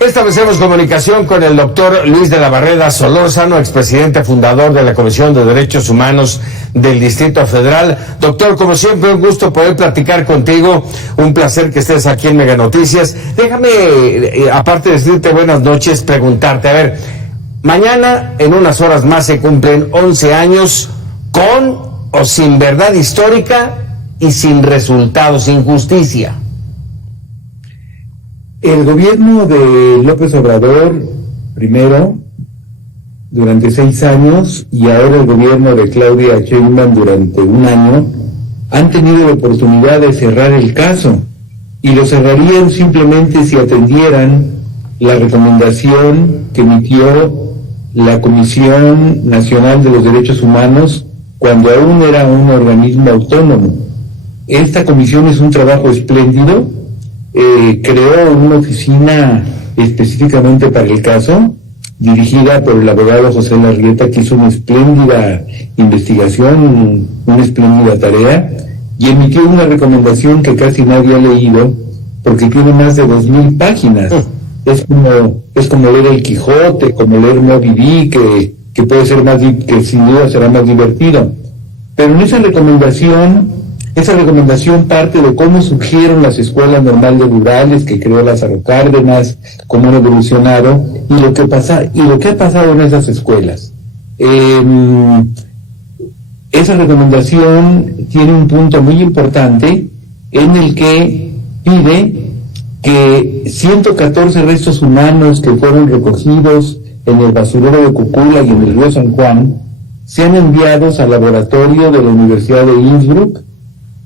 Establecemos comunicación con el doctor Luis de la Barrera Solórzano, expresidente fundador de la Comisión de Derechos Humanos del Distrito Federal. Doctor, como siempre, un gusto poder platicar contigo, un placer que estés aquí en Mega Noticias. Déjame, aparte de decirte buenas noches, preguntarte, a ver, mañana, en unas horas más, se cumplen 11 años con o sin verdad histórica y sin resultados, sin justicia. El gobierno de López Obrador, primero, durante 6 años, y ahora el gobierno de Claudia Sheinbaum durante 1 año, han tenido la oportunidad de cerrar el caso, y lo cerrarían simplemente si atendieran la recomendación que emitió la Comisión Nacional de los Derechos Humanos cuando aún era un organismo autónomo. Esta comisión es un trabajo espléndido. Creó una oficina específicamente para el caso, dirigida por el abogado José Larrieta, que hizo una espléndida investigación, una espléndida tarea, y emitió una recomendación que casi nadie ha leído, porque tiene más de 2,000 páginas. Es como leer El Quijote, como leer Moby Dick, que puede ser que sin duda será más divertido. Pero en esa recomendación parte de cómo surgieron las escuelas normales rurales que creó Lázaro Cárdenas, cómo han evolucionado y lo que ha pasado en esas escuelas. Esa recomendación tiene un punto muy importante en el que pide que 114 restos humanos que fueron recogidos en el basurero de Cocula y en el río San Juan sean enviados al laboratorio de la Universidad de Innsbruck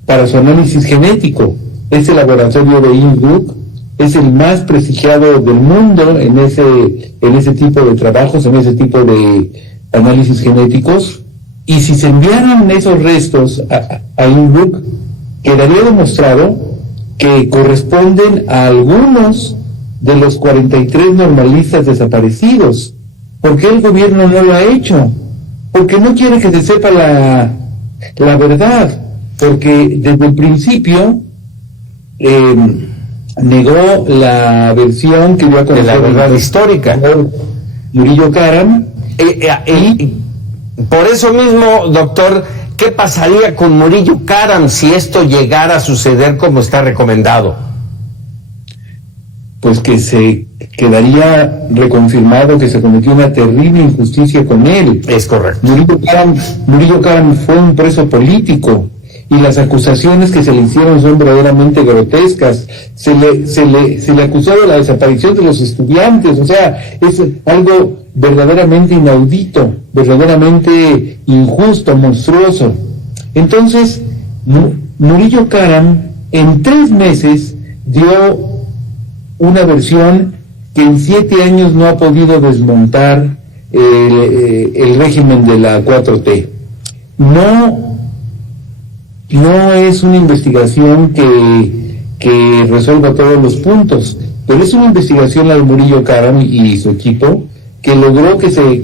para su análisis genético. Ese laboratorio de Innsbruck es el más prestigiado del mundo en ese tipo de trabajos, en ese tipo de análisis genéticos, y si se enviaran esos restos a Innsbruck, quedaría demostrado que corresponden a algunos de los 43 normalistas desaparecidos. ¿Por qué el gobierno no lo ha hecho? Porque no quiere que se sepa la verdad. Porque desde el principio negó la versión que dio a conocer de la verdad histórica, Murillo Karam. Por eso mismo, doctor, ¿qué pasaría con Murillo Karam si esto llegara a suceder como está recomendado? Pues que se quedaría reconfirmado que se cometió una terrible injusticia con él. Es correcto. Murillo Karam fue un preso político, y las acusaciones que se le hicieron son verdaderamente grotescas. Se le acusó de la desaparición de los estudiantes, o sea, es algo verdaderamente inaudito, verdaderamente injusto, monstruoso. Entonces, Murillo Karam en 3 meses dio una versión que en 7 años no ha podido desmontar el régimen de la 4T. No es una investigación que resuelva todos los puntos, pero es una investigación, la de Murillo Karam y su equipo, que logró que se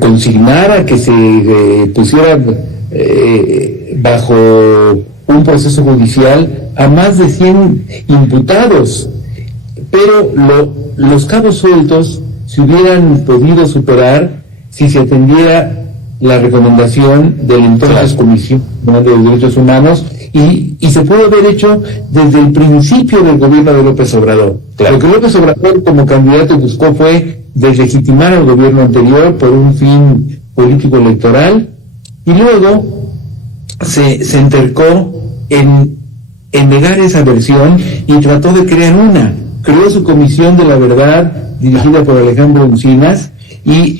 consignara, que se pusiera bajo un proceso judicial a más de 100 imputados. Pero los cabos sueltos se hubieran podido superar si se atendiera la recomendación de la entonces Comisión Nacional de los Derechos Humanos, y se puede haber hecho desde el principio del gobierno de López Obrador. Lo que López Obrador como candidato buscó fue deslegitimar al gobierno anterior por un fin político electoral, y luego se entercó en negar esa versión y trató de crear una. Creó su Comisión de la Verdad, dirigida por Alejandro Encinas, y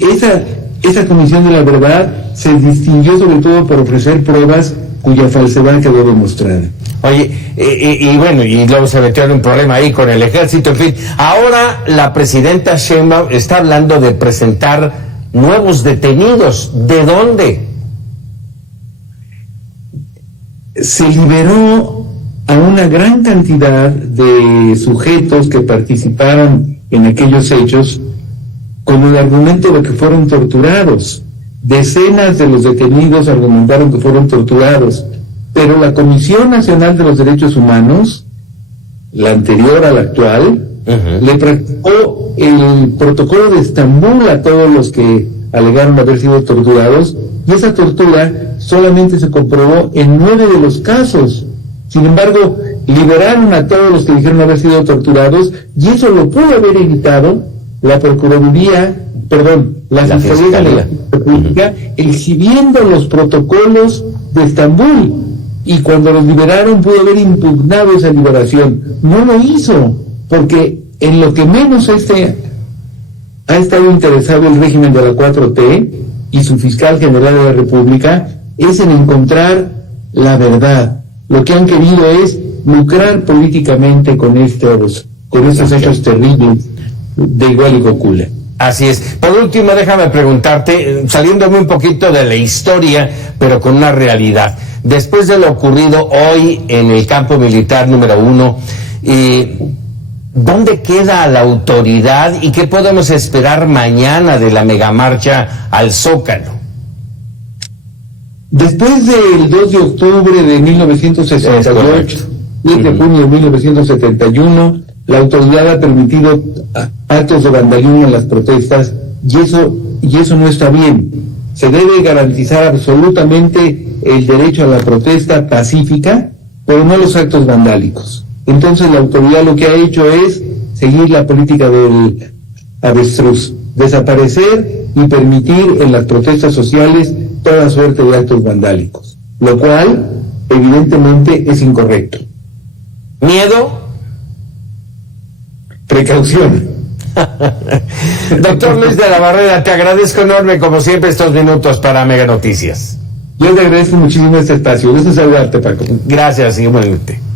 esa Comisión de la Verdad se distinguió sobre todo por ofrecer pruebas cuya falsedad quedó demostrada. Oye, y bueno, y luego se metió en un problema ahí con el ejército, en fin. Ahora la presidenta Sheinbaum está hablando de presentar nuevos detenidos. ¿De dónde? Se liberó a una gran cantidad de sujetos que participaron en aquellos hechos con el argumento de que fueron torturados. Decenas de los detenidos argumentaron que fueron torturados, pero la Comisión Nacional de los Derechos Humanos, la anterior a la actual, le practicó el protocolo de Estambul a todos los que alegaron haber sido torturados, y esa tortura solamente se comprobó en 9 de los casos. Sin embargo, liberaron a todos los que dijeron haber sido torturados, y eso lo pudo haber evitado la Fiscalía de la República, exhibiendo los protocolos de Estambul, y cuando los liberaron pudo haber impugnado esa liberación. No lo hizo, porque en lo que menos ha estado interesado el régimen de la 4T y su fiscal general de la República es en encontrar la verdad. Lo que han querido es lucrar políticamente con estos hechos terribles de igual y cocula. Así es. Por último, déjame preguntarte, saliéndome un poquito de la historia, pero con una realidad. Después de lo ocurrido hoy en el campo militar número 1, ¿dónde queda la autoridad y qué podemos esperar mañana de la megamarcha al Zócalo? Después del 2 de octubre de 1968, 10 de junio de 1971, la autoridad ha permitido actos de vandalismo en las protestas, y eso no está bien. Se debe garantizar absolutamente el derecho a la protesta pacífica, pero no los actos vandálicos. Entonces la autoridad lo que ha hecho es seguir la política del avestruz, desaparecer y permitir en las protestas sociales toda suerte de actos vandálicos, lo cual evidentemente es incorrecto. ¿Miedo? Precaución. Doctor Luis de la Barrera, te agradezco enorme como siempre estos minutos para Mega Noticias. Yo te agradezco muchísimo este espacio. Gusto saludarte, Paco. Gracias, igualmente.